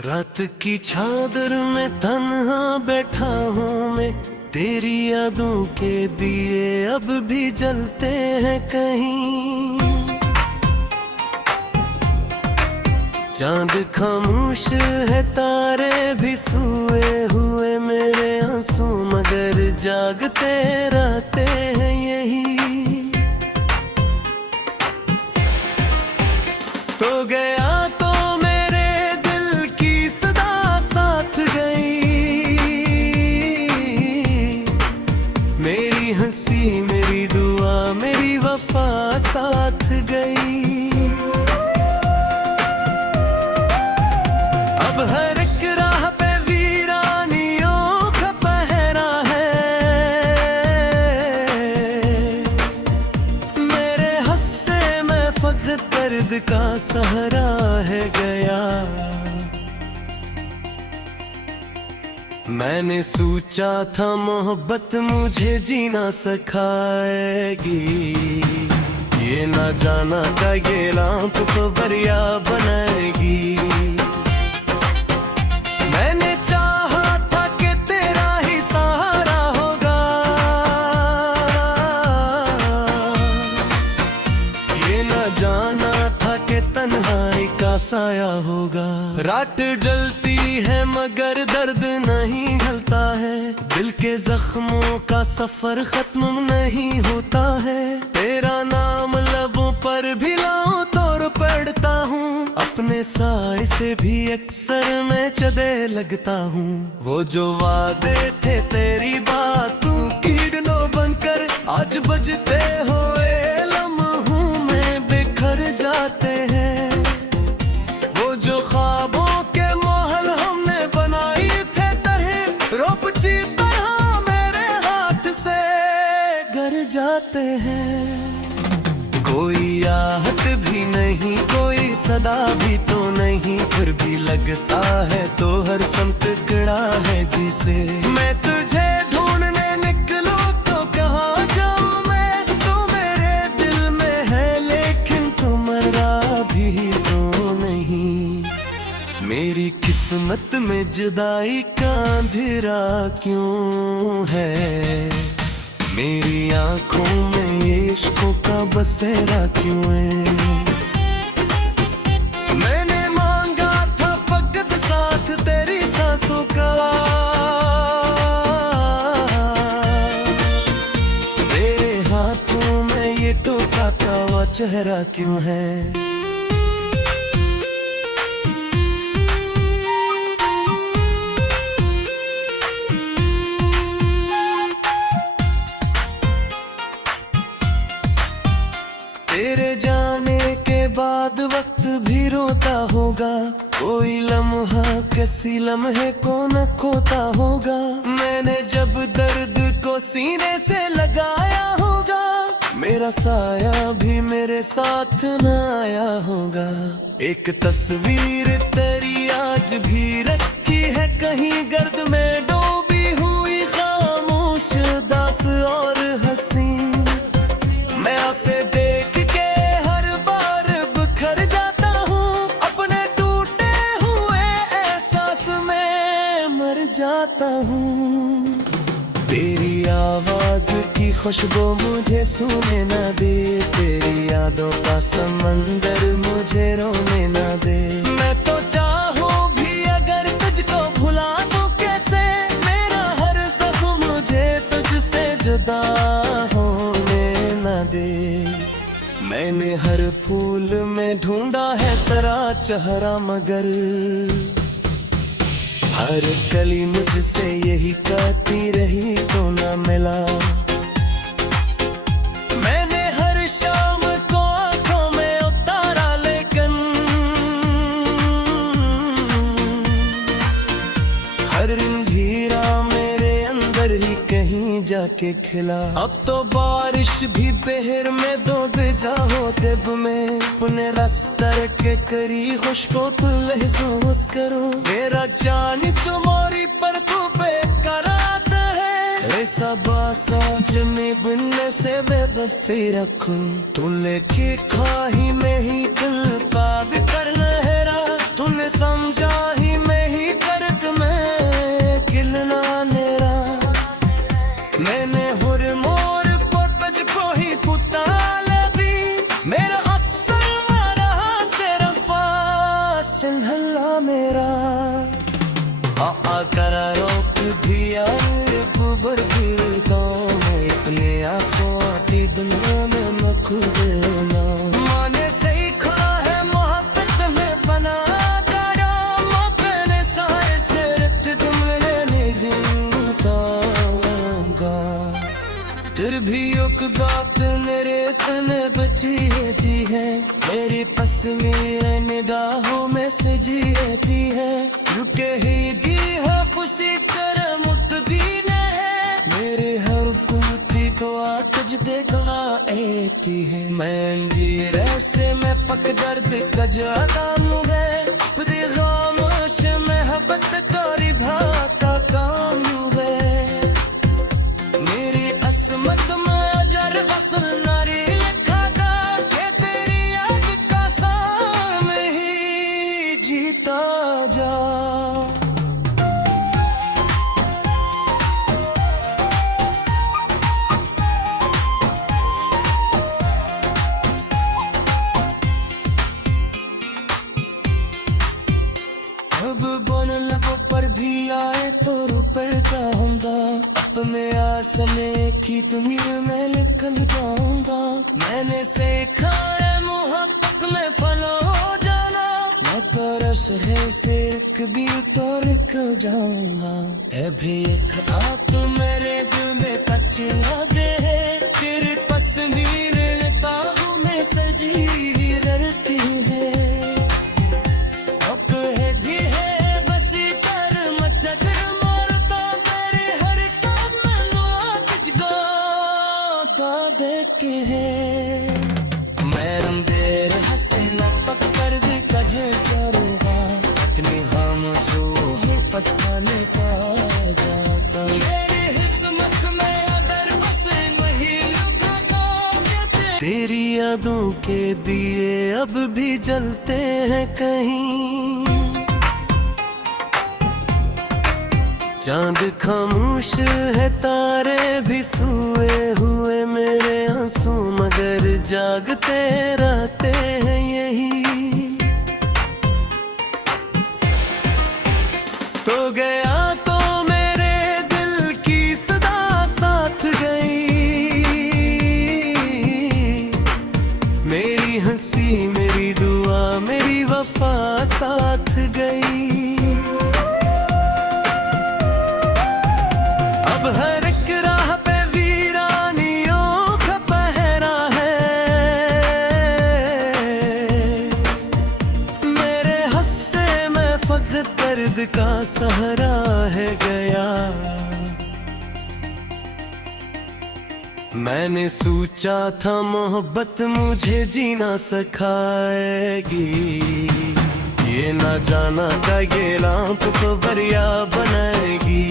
रात की चादर में तन्हा बैठा हूँ मैं, तेरी यादों के दिए अब भी जलते हैं कहीं। चांद खामोश है, तारे भी सोए हुए, मेरे आंसू मगर जागते रहते हैं यही। तो गया तो मेरे दिल की सदा साथ गई, मेरी हंसी मेरी दुआ मेरी वफा साथ गई। अब हर एक राह पे वीरानियों का पहरा है, मेरे हस्से में फख्र दर्द का सहारा है गया। मैंने सोचा था मोहब्बत मुझे जीना सिखाएगी, ये ना जाना था ये लांप को बरिया बनाएगी। मैंने चाहा था कि तेरा ही सहारा होगा, ये ना जाना था कि तन्हाई का साया होगा। रात डलती है मगर दर्द नहीं ढलता है, दिल के जख्मों का सफर खत्म नहीं होता है। तेरा नाम लबों पर भी लाऊं तो पढ़ता हूँ, अपने साए से भी अक्सर मैं चदे लगता हूँ। वो जो वादे थे तेरी बातों की डनो बनकर आज बजते हुए लम्हों में बिखर जाते हैं। वो जो ख्वाबों के महल हमने बनाए थे तरह रोपची तरह मेरे हाथ से गिर जाते हैं। कोई आहट भी नहीं कोई सदा भी तो नहीं, फिर भी लगता है तो हर समत कड़ा है जिसे। मैं तुझे ढूंढने निकलूं तो कहाँ जाऊं मैं, तू मेरे दिल में है लेकिन तुम्हारा भी तो नहीं। मेरी किस्मत में जुदाई का अंधेरा क्यों है, मेरी आंखों में ये इश्कों का बसेरा क्यों है। मैंने मांगा था फकत साथ तेरी सांसों का, तेरे हाथों में ये टूटा हुआ चेहरा क्यों है। तेरे जाने के बाद वक्त भी रोता होगा, कोई लम्हा किसी लम्हे को न खोता होगा। मैंने जब दर्द को सीने से लगाया होगा, मेरा साया भी मेरे साथ न आया होगा। एक तस्वीर तेरी आज भी रखी है कहीं गर्द में डूबी हुई, खामोश दास और हंसी। मैं आसे देख के हर बार बिखर जाता हूँ, अपने टूटे हुए एहसास में मर जाता हूँ। तेरी आवाज की खुशबू मुझे सूने न दे, तेरी यादों का समंदर मुझे रोने न दे। मैं तो चाहूँ भी अगर तुझको भुला दूँ कैसे, मेरा हर जख्म मुझे तुझसे जुदा होने न दे। मैंने हर फूल में ढूंढा है तेरा चेहरा मगर हर कली मुझसे यही कहती रही तो न मिला। मैंने हर शाम को आंखों में उतारा लेकिन हर अंधेरा मेरे अंदर ही कहीं जाके खिला। अब तो बारिश भी बहर में डूब जाओ दिब में, अपने रास्ते के करी खुश को तू महसूस करो। मेरा जान तुम्हारी पर तू बेकरार है, ऐसा बासोच में बनने से बेबसी रखूं। तू लेके खाही में ही दिल का भी करना है, तूने समझा ही में देना। माने सीखा है मोहब्बत में बना करा, अपने साए से रख तुमने नहीं पाऊंगा। फिर भी एक बात मेरे तन बची रहती है, मेरी तस्वीर निगाहों में सजी रहती है। रुके ही दी है खुशी कर मुतदी ने है, मेरे हर कुती तो आकज देखा ऐती है। मैं अंजीर ऐसे में पक दर्द कजादाम है, खुदी खामोश महबत का रिभा का काम है। मेरी असमत में अजर फसल नारी लिखा था, कि तेरी याद का साम ही जीता जा। अब बन लबों पर भी आए तो रुपड़ता हूँगा, अपने आसने की तुमीर में लिखल जाऊंगा। मैंने सीखा है मोहब्बत में फलो जाना, न परस है सिर्फ भी तो लिख जाऊंगा। अभी एक आत मेरे दिल में कच्ची लगे है, तेरी तस्वीर निगाहों में सजी रहती है। मैरम देर हसीना पकड़ भी कजे चरूंगा, अपनी खामोशो है पठाने का जाता। मेरी हिस्मत में अगर बस वही लुका, तेरी यादों के दिए अब भी जलते हैं कहीं। चांद खामोश है, तारे भी सोए हुए, मेरे आंसू मगर जागते रहते हैं यही। तो गया तो मेरे दिल की सदा साथ गई, मेरी हंसी मेरी दुआ मेरी वफा साथ गई। हर एक राह पे वीरानियों का पहरा है, मेरे हस्से में फख्र दर्द का सहारा है गया। मैंने सोचा था मोहब्बत मुझे जीना सिखाएगी, ये ना जाना था ये लांप को बरिया बनाएगी।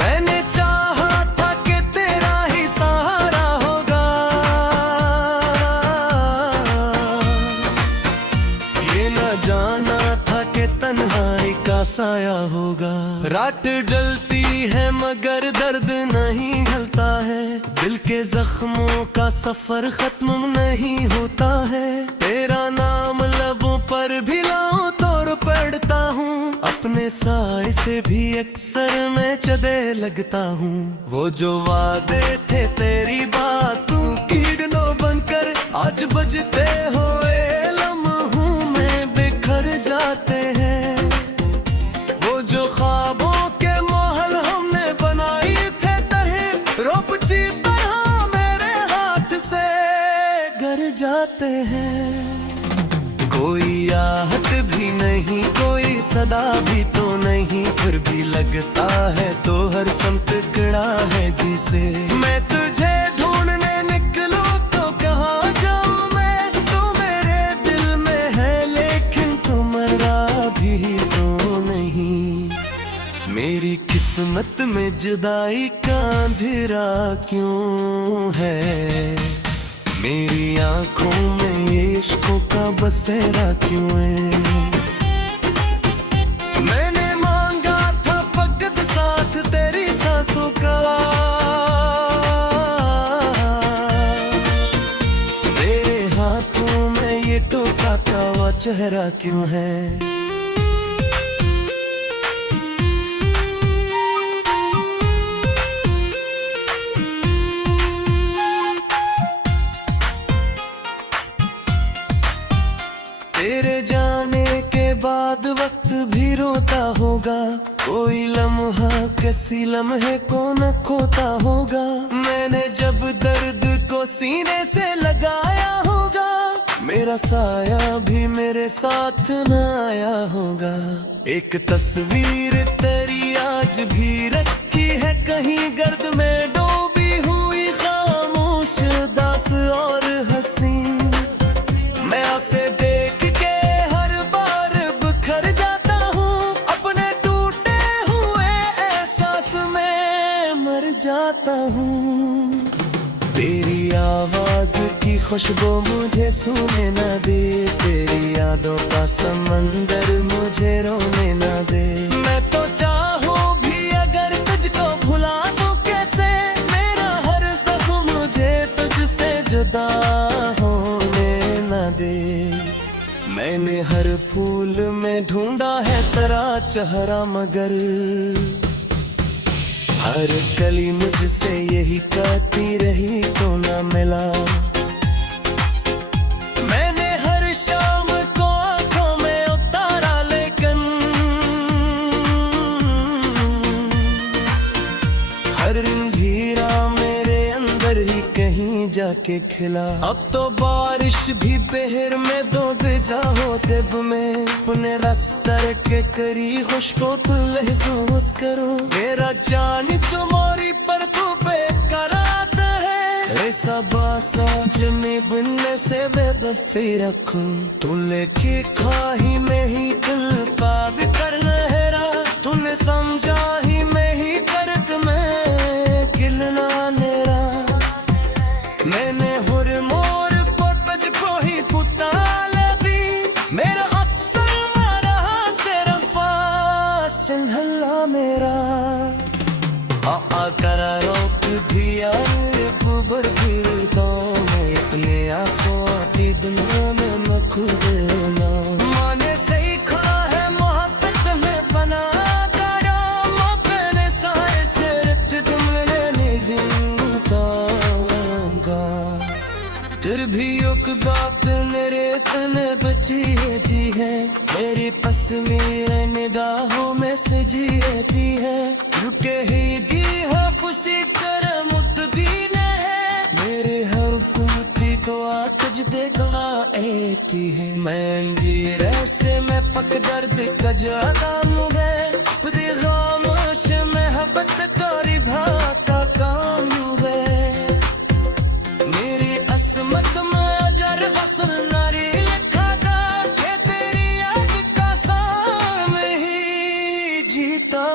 मैंने चाहा था कि तेरा ही सहारा होगा, ये न जाना था कि तन्हाई का साया होगा। रात डलती है मगर दर्द नहीं ढलता है, दिल के जख्मों का सफर खत्म नहीं होता है। तेरा नाम लबों पर भी लाऊं तो पढ़ता हूँ, अपने साए से भी अक्सर मैं चदे लगता हूँ। वो जो वादे थे तेरी बातों की डनो बनकर, आज बजते हुए लम्हों में बिखर जाते हैं। वो जो ख्वाबों के महल हमने बनाए थे तरह रोपची तरह मेरे हाथ से गर जाते हैं। कोई आहट भी नहीं, कोई सदा भी तो नहीं, फिर भी लगता है तो हर संत कड़ा है जिसे। मैं तुझे ढूंढने निकलूं तो कहाँ जाऊं मैं, तू मेरे दिल में है लेकिन तुम्हारा भी तो नहीं। मेरी किस्मत में जुदाई का अंधेरा क्यों है, मेरी आंखों में ये इश्कों का बसेरा क्यों है। मैंने मांगा था फकत साथ तेरी सांसों का, तेरे हाथों में ये टोटा हुआ चेहरा क्यों है। भी रोता होगा, कोई लम्हा किसी लम्हे को न खोता होगा। मैंने जब दर्द को सीने से लगाया होगा, मेरा साया भी मेरे साथ न आया होगा। एक तस्वीर तेरी आज भी रखी है कहीं गर्द में डूबी हुई, खामोश दास और हंसी। मैं उसे देख के हर बार बिखर जाता हूँ, अपने टूटे हुए एहसास में मर जाता हूँ। तेरी आवाज की खुशबू मुझे सूने न दे, तेरी यादों का समंदर मुझे रोने न दे। मैं तो चाहूँ भी अगर तुझको भुला दूँ कैसे, मेरा हर जख्म मुझे तुझसे जुदा होने न दे। मैंने हर फूल में ढूंढा है तेरा चेहरा, मगर हर कली मुझसे यही कहती रही तो न मिला। मैंने हर शाम को आंखों में उतारा, लेकिन हर हीरा मेरे अंदर ही कहीं जाके खिला। अब तो बारिश भी बहर में दो भिजा हो दिब में, अपने रास्ते के करी खुश को तू महसूस करो। मेरा जान तुम्हारी पर तू बेकरार है, ऐसा बासाज में बुनने से बेदफी रखूं। तू लेके खाही में ही दिल का भी कर नहरा, तूने समझा ही में ही दर्द में गिलना मेरा। मैंने हुर मोर पर तुझको ही पुताल दी, मेरा असर रहा सिर्फ सिंहला मेरा। करा रोक भी आए बुबर फिर तो मैं अपने आंसुओं की दुनिया में मखूब ना। माने सही खड़ा है मोहब्बत में बना करो, अपने साए से रख तुम नहीं दूंगा। फिर भी एक बात मेरे तन बची रहती है, मेरी तस्वीर निगाहों में सजी रहती है। रुके ही दी है खुशी तरह मुतदीन है, मेरे हर पूती को आकज देखना एक ही है। मैं गिरे से मैं पक दर्द का जादाम है, खुदी खामोश महब्बत तोरी भाका काम है। मेरी असमत में अजर वसन नारी लिखा था, के तेरी याद का साम ही जीता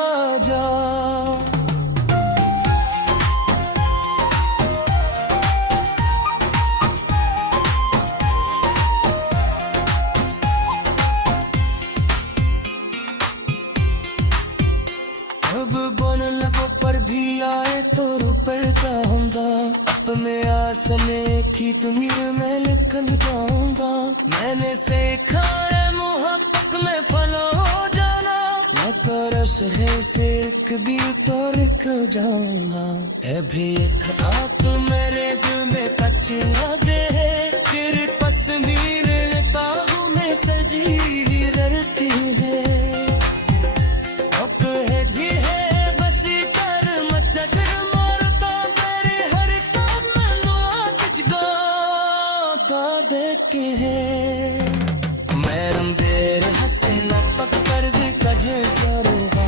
जा। अब बन लब पर भी आए तो रुपड़ता होगा, अपने आसने की दुनिया में लिखन जाऊंगा। मैंने सीखा है मोहब्बत में फलो हो जाना, न तरस है सिर्क भी तो लिख जाऊंगा। अभी एक आंख मेरे दिल में कच्ची लगे है, तेरी तस्वीर ताहू में सजी रहती है। के है मैं देर हंसे न पकड़ भी कजे जरूरा,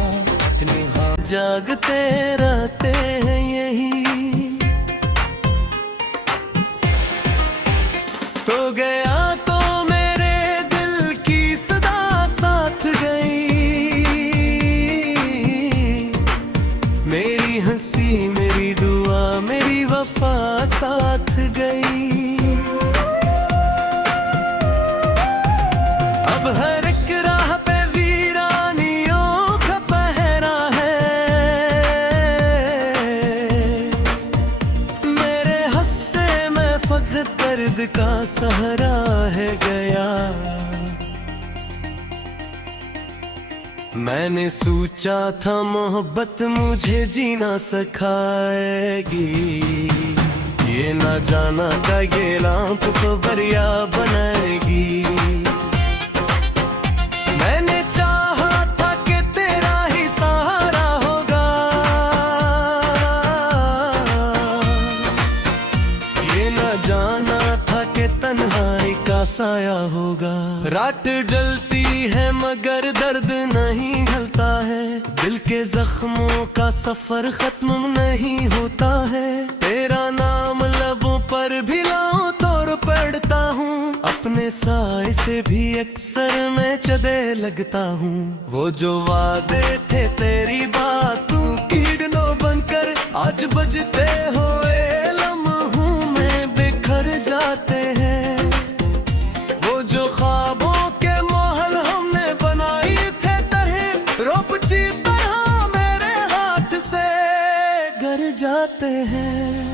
अपनी हाँ जागते रहते हैं यही। तो गया तो मेरे दिल की सदा साथ गई, मेरी हंसी मेरी दुआ मेरी वफा साथ गई। हर एक राह पे वीरानियों का पहरा है, मेरे हस्से में फख्र दर्द का सहारा है गया। मैंने सोचा था मोहब्बत मुझे जीना सिखाएगी, ये ना जाना था ये लांप को बरिया बनाएगी। मैंने चाहा न जाना था कि तन्हाई का साया होगा। रात डलती है मगर दर्द नहीं ढलता है, दिल के जख्मों का सफर खत्म नहीं होता है। तेरा नाम लबों पर भी लाऊं तो पढ़ता हूँ, अपने साए से भी अक्सर मैं चदे लगता हूँ। वो जो वादे थे तेरी बातों की डनो बनकर आज बजते हुए लम्हों में बिखर जाते हैं। वो जो ख्वाबों के महल हमने बनाए थे तरह रोपची तरह मेरे हाथ से गर जाते हैं।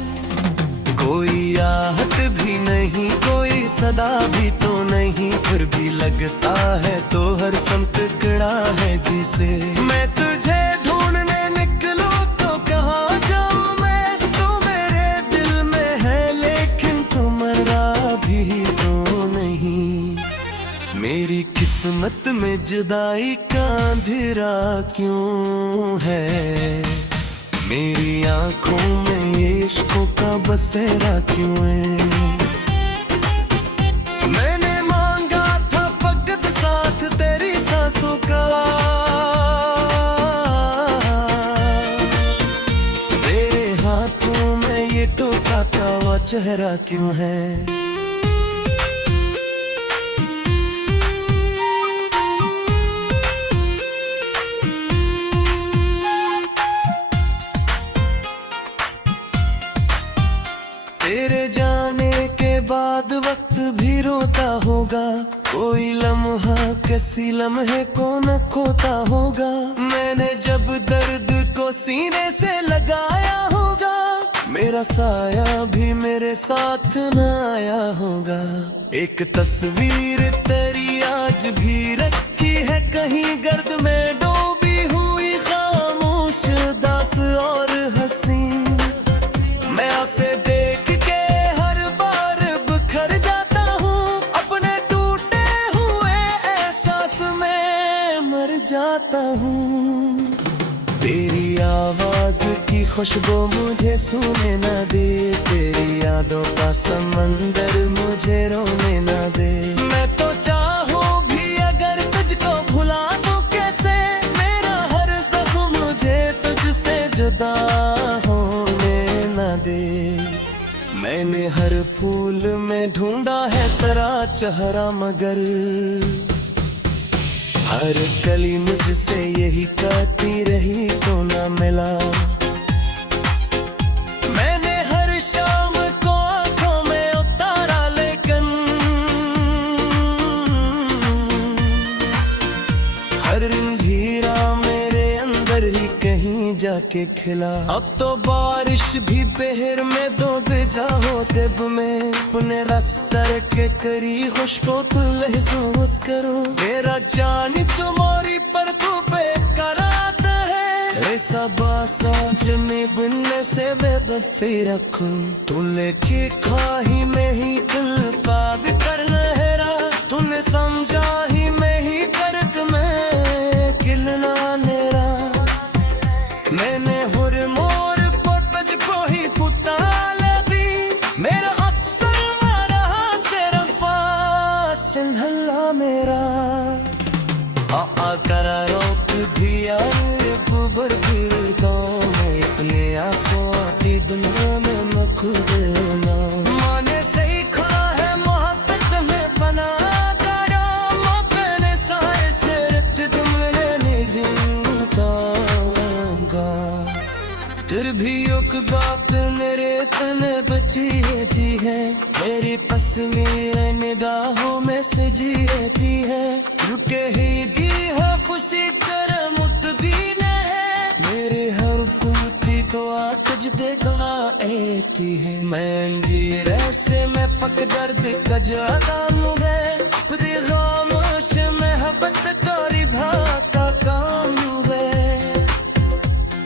कोई आहट भी नहीं, कोई सदा भी तो नहीं, फिर भी लगता है तो हर संत कड़ा है जिसे मैं तुझे ढूंढने निकलूं तो कहाँ जाऊं मैं। तू मेरे दिल में है लेकिन तू मरा भी तो नहीं। मेरी किस्मत में जुदाई का अंधेरा क्यों है, मेरी आंखों में ये इश्कों का बसेरा क्यों है। मैंने मांगा था फकत साथ तेरी सांसों का, तेरे हाथों में ये टूटा हुआ चेहरा क्यों है। तेरे जाने के बाद वक्त भी रोता होगा, कोई लम्हा किसी लम्हे को न खोता होगा। मैंने जब दर्द को सीने से लगाया होगा, मेरा साया भी मेरे साथ न आया होगा। एक तस्वीर तेरी आज भी रखी है कहीं गर्द में डूबी हुई, खामोश दास और हंसी। मैं उसे देख के हर बार बिखर जाता हूँ, अपने टूटे हुए एहसास में मर जाता हूँ। तेरी आवाज की खुशबू मुझे सूने न दे, तेरी यादों का समंदर मुझे रोने न दे। मैं तो चाहूँ भी अगर तुझको भुला दूँ कैसे, मेरा हर जख्म मुझे तुझसे जुदा होने न दे। मैंने हर फूल में ढूंढा है तेरा चेहरा मगर हर कली मुझसे यही कहती रही तो न मिला। मैंने हर शाम को आंखों में उतारा लेकिन हर अंधेरा मेरे अंदर ही कहीं जाके खिला। अब तो बारिश भी बहर में डूब जाओ दिब में, अपने रास्ते के करी खुशको तू महसूस करो। मेरा जान तुम्हारी पर तू बेकरार है, ऐसा बासोच में बनने से बेदफी रखूं। तू लेके खाही में ही दिल का विकर नहरा, तूने समझा ही में ही करत में गिलना नेरा। मैंने हुर मोर को तुझको ही पुता दी, मेरा असर रहा सिर्फ सिंहला मेरा। करा रोक दिया गुबर भी तो मैं अपने आंसू की दुनिया में मैं खुद ना। माने सही खा है मोहब्बत में बना करा, अपने साए से रख तुमने नहीं ताऊंगा। फिर भी एक बात मेरे तने बची रहती है, मेरी तस्वीर निगाहों में सजी रहती है। रुके ही दी है खुशी कर मुट दीने है, मेरे हर कुर्ती तो आज देखा एक ही है। मैं अंजीर ऐसे में पक दर्द का जादाम है, खुद खामोश महबत का रिभा का काम है।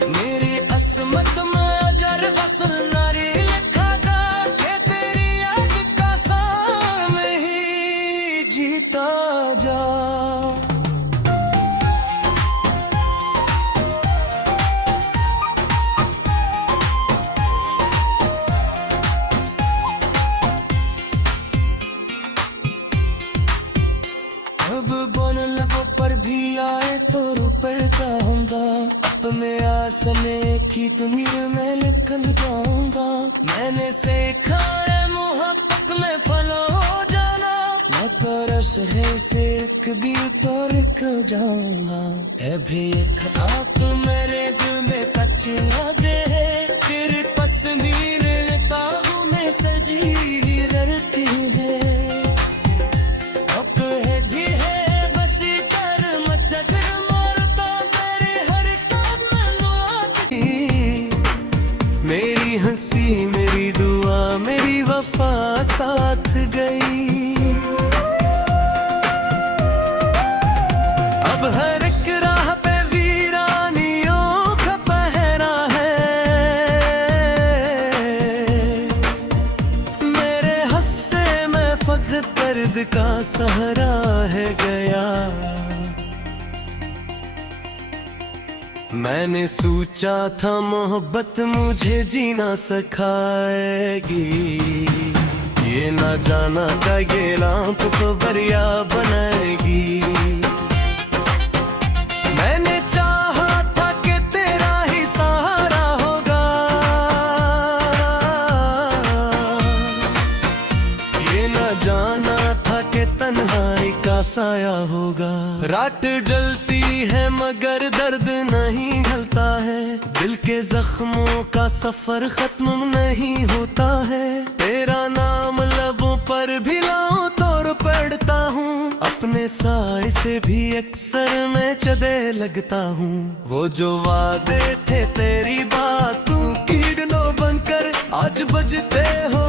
मेरी असमत में अजर फसल नारी लिखा था कि तेरी याद का साम ही जीता जा। लिखी तमीर में लिखल जाऊंगा। मैंने सीखा है मोहब्बत में फलो हो जाना, न तरस है सिर्फ भी तो लिख जाऊंगा। है भी एक आप मेरे दिल में कच्ची लगे है, तेरे पसंदीद ताहू में सजी रहती है। अब है भी है बसी कर मचकर मारता तेरे हर काम में। मेरी हंसी मेरी दुआ मेरी वफा साथ गई। अब हर एक राह पे वीरानियों का पहरा है, मेरे हस्से में फख्र दर्द का सहारा है गया। मैंने सोचा था मोहब्बत मुझे जीना सिखाएगी, ये ना जाना था ये लांप को बरिया बनाएगी। मैंने चाहा था कि तेरा ही सहारा होगा, ये ना जाना था कि तन्हाई का साया होगा। रात डलती है मगर दर्द नहीं ढलता है, दिल के जख्मों का सफर खत्म नहीं होता है। तेरा नाम लबों पर भी लाऊं तो पढ़ता हूँ, अपने साए से भी अक्सर मैं चदे लगता हूँ। वो जो वादे थे तेरी बातों की डनो बनकर आज बजते हो